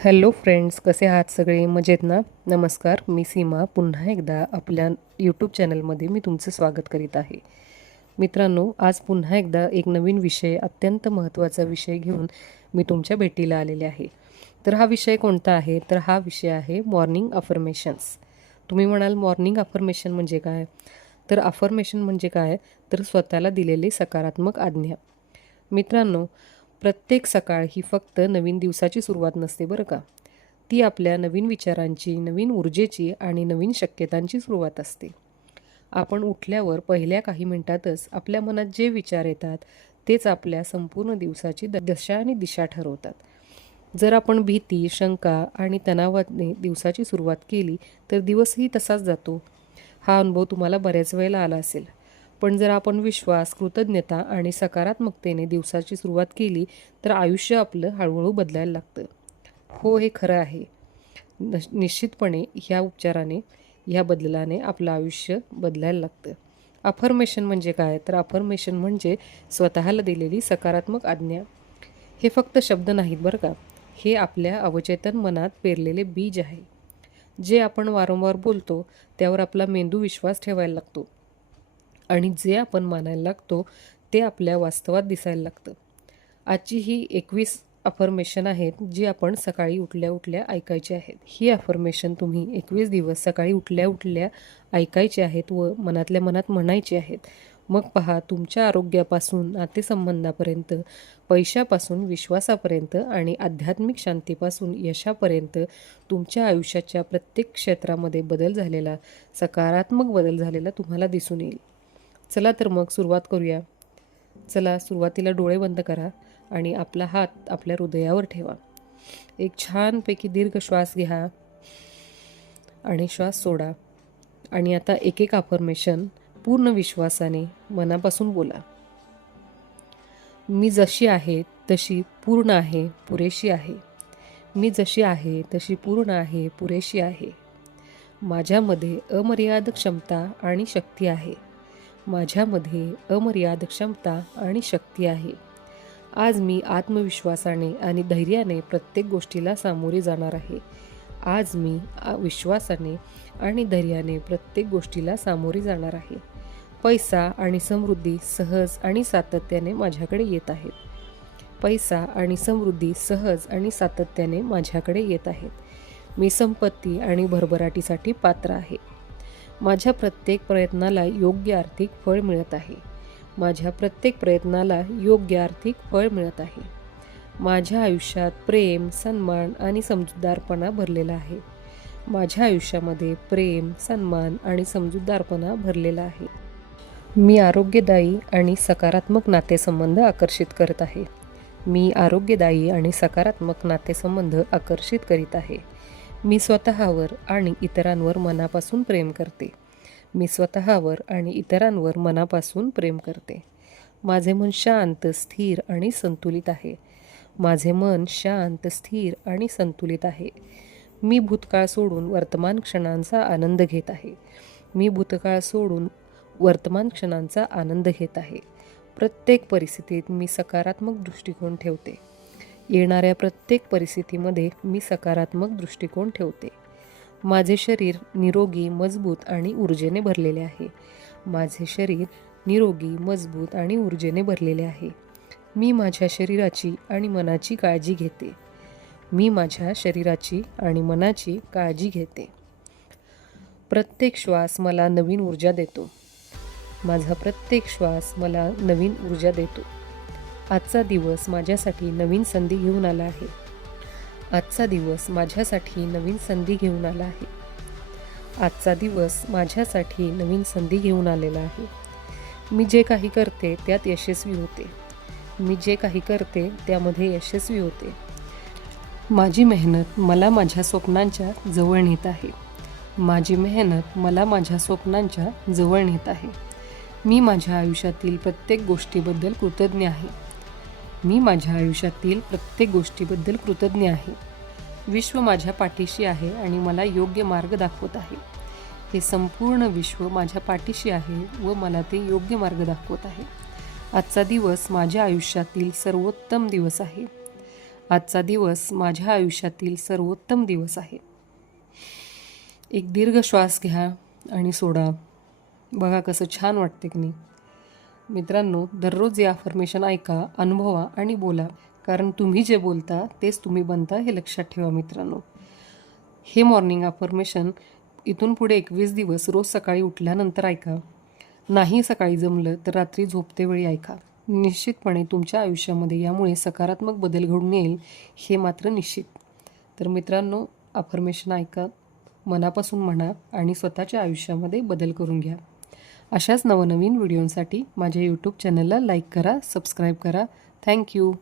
Hello friends, कसे आहात सगळे? मजेत ना? नमस्कार, मी सीमा पुन्हा एकदा आपल्या यूट्यूब चॅनलमध्ये मी तुमचं स्वागत करीत आहे. मित्रांनो, आज पुन्हा एकदा एक नवीन विषय, अत्यंत महत्त्वाचा विषय घेऊन मी तुमच्या भेटीला आलेले आहे. तर हा विषय कोणता आहे? तर हा विषय आहे मॉर्निंग अफर्मेशन्स. तुम्ही म्हणाल मॉर्निंग अफर्मेशन म्हणजे काय? तर अफर्मेशन म्हणजे काय? तर स्वतःला दिलेली सकारात्मक आज्ञा. मित्रांनो, प्रत्येक सकाळ ही फक्त नवीन दिवसाची सुरुवात नसते बरं का. ती आपल्या नवीन विचारांची, नवीन ऊर्जेची आणि नवीन शक्यतांची सुरुवात असते. आपण उठल्यावर पहिल्या काही मिनिटातच आपल्या मनात जे विचार येतात तेच आपल्या संपूर्ण दिवसाची दशा आणि दिशा ठरवतात. जर आपण भीती, शंका आणि तणावाने दिवसाची सुरुवात केली तर दिवसही तसाच जातो. हा अनुभव तुम्हाला बऱ्याच वेळेला आला असेल. पण जर आपण विश्वास, कृतज्ञता आणि सकारात्मकतेने दिवसाची सुरुवात केली तर आयुष्य आपलं हळूहळू बदलायला लागतं. हो, हे खरं आहे. निश्चितपणे ह्या बदलाने आपलं आयुष्य बदलायला लागतं. अफर्मेशन म्हणजे काय? तर अफर्मेशन म्हणजे स्वतःला दिलेली सकारात्मक आज्ञा. हे फक्त शब्द नाहीत बरं का. हे आपल्या अवचेतन मनात पेरलेले बीज आहे. जे आपण वारंवार बोलतो त्यावर आपला मेंदू विश्वास ठेवायला लागतो आणि जे आपण मानायला लागतो ते आपल्या वास्तवात दिसायला लागतं. आजची ही 21 अफर्मेशन आहेत जी आपण सकाळी उठल्या उठल्या ऐकायची आहेत. ही अफर्मेशन तुम्ही 21 दिवस सकाळी उठल्या उठल्या ऐकायची आहेत व मनातल्या मनात म्हणायची आहेत. मग पहा, तुमच्या आरोग्यापासून नातेसंबंधापर्यंत, पैशापासून विश्वासापर्यंत आणि आध्यात्मिक शांतीपासून यशापर्यंत तुमच्या आयुष्याच्या प्रत्येक क्षेत्रामध्ये सकारात्मक बदल झालेला तुम्हाला दिसून येईल. चला तर मग सुरुवात करूया. चला, सुरुवातीला डोळे बंद करा आणि आपला हात आपल्या हृदयावर ठेवा. एक छानपैकी दीर्घ श्वास घ्या आणि श्वास सोडा. आणि आता एक एक अफर्मेशन पूर्ण विश्वासाने मनापासून बोला. मी जशी आहे तशी पूर्ण आहे, पुरेशी आहे. मी जशी आहे तशी पूर्ण आहे, पुरेशी आहे. माझ्यामध्ये अमर्याद क्षमता आणि शक्ती आहे. माझ्यामध्ये अमर्याद क्षमता आणि शक्ती आहे. आज मी आत्मविश्वासाने आणि धैर्याने प्रत्येक गोष्टीला सामोरे जाणार आहे. आज मी विश्वासाने आणि धैर्याने प्रत्येक गोष्टीला सामोरे जाणार आहे. पैसा आणि समृद्धी सहज आणि सातत्याने माझ्याकडे येत आहेत. पैसा आणि समृद्धी सहज आणि सातत्याने माझ्याकडे येत आहेत. मी संपत्ती आणि भरभराटीसाठी पात्र आहे. माझ्या प्रत्येक प्रयत्नाला योग्य आर्थिक फळ मिळत आहे. माझ्या प्रत्येक प्रयत्नाला योग्य आर्थिक फळ मिळत आहे. माझ्या आयुष्यात प्रेम, सन्मान आणि समजूतदारपणा भरलेला आहे. माझ्या आयुष्यामध्ये प्रेम, सन्मान आणि समजूतदारपणा भरलेला आहे. मी आरोग्यदायी आणि सकारात्मक नातेसंबंध आकर्षित करत आहे. मी आरोग्यदायी आणि सकारात्मक नातेसंबंध आकर्षित करीत आहे. मी स्वतःवर आणि इतरांवर मनापासून प्रेम करते. मी स्वतःवर आणि इतरांवर मनापासून प्रेम करते. माझे मन शांत, स्थिर आणि संतुलित आहे. माझे मन शांत, स्थिर आणि संतुलित आहे. मी भूतकाळ सोडून वर्तमान क्षणांचा आनंद घेत आहे. मी भूतकाळ सोडून वर्तमान क्षणांचा आनंद घेत आहे. प्रत्येक परिस्थितीत मी सकारात्मक दृष्टिकोन ठेवते. येणाऱ्या प्रत्येक परिस्थितीमध्ये मी सकारात्मक दृष्टिकोन ठेवते. माझे शरीर निरोगी, मजबूत आणि ऊर्जेने भरलेले आहे. माझे शरीर निरोगी, मजबूत आणि ऊर्जेने भरलेले आहे. मी माझ्या शरीराची आणि मनाची काळजी घेते. मी माझ्या शरीराची आणि मनाची काळजी घेते. प्रत्येक श्वास मला नवीन ऊर्जा देतो. माझा प्रत्येक श्वास मला नवीन ऊर्जा देतो. आजचा दिवस माझ्यासाठी नवीन संधी घेऊन आला आहे. आजचा दिवस माझ्यासाठी नवीन संधी घेऊन आला आहे. आजचा दिवस माझ्यासाठी नवीन संधी घेऊन आलेला आहे. मी जे काही करते त्यात यशस्वी होते. मी जे काही करते त्यामध्ये यशस्वी होते. माझी मेहनत मला माझ्या स्वप्नांच्या जवळ नेत आहे. माझी मेहनत मला माझ्या स्वप्नांच्या जवळ नेत आहे. मी माझ्या आयुष्यातील प्रत्येक गोष्टीबद्दल कृतज्ञ आहे. मी माझ्या आयुष्यातील प्रत्येक गोष्टीबद्दल कृतज्ञ आहे. विश्व माझ्या पाठीशी आहे आणि मला योग्य मार्ग दाखवत आहे. हे संपूर्ण विश्व माझ्या पाठीशी आहे व मला ते योग्य मार्ग दाखवत आहे. आजचा दिवस माझ्या आयुष्यातील सर्वोत्तम दिवस आहे. आजचा दिवस माझ्या आयुष्यातील सर्वोत्तम दिवस आहे. एक दीर्घ श्वास घ्या आणि सोडा. बघा कसं छान वाटते की नाही. मित्रांनो, दररोज या अफर्मेशन ऐका, अनुभवा आणि बोला. कारण तुम्ही जे बोलता तेच तुम्ही बनता हे लक्षात ठेवा मित्रांनो. हे मॉर्निंग अफर्मेशन इथून पुढे 21 दिवस रोज सकाळी उठल्यानंतर ऐका. नाही सकाळी जमलं तर रात्री झोपतेवेळी ऐका. निश्चितपणे तुमच्या आयुष्यामध्ये यामुळे सकारात्मक बदल घडून येईल हे मात्र निश्चित. तर मित्रांनो, अफर्मेशन ऐका, मनापासून म्हणा आणि स्वतःच्या आयुष्यामध्ये बदल करून घ्या. अशाच नवनवीन व्हिडिओंसाठी माझ्या यूट्यूब चॅनलला लाईक करा, सबस्क्राईब करा. थँक्यू.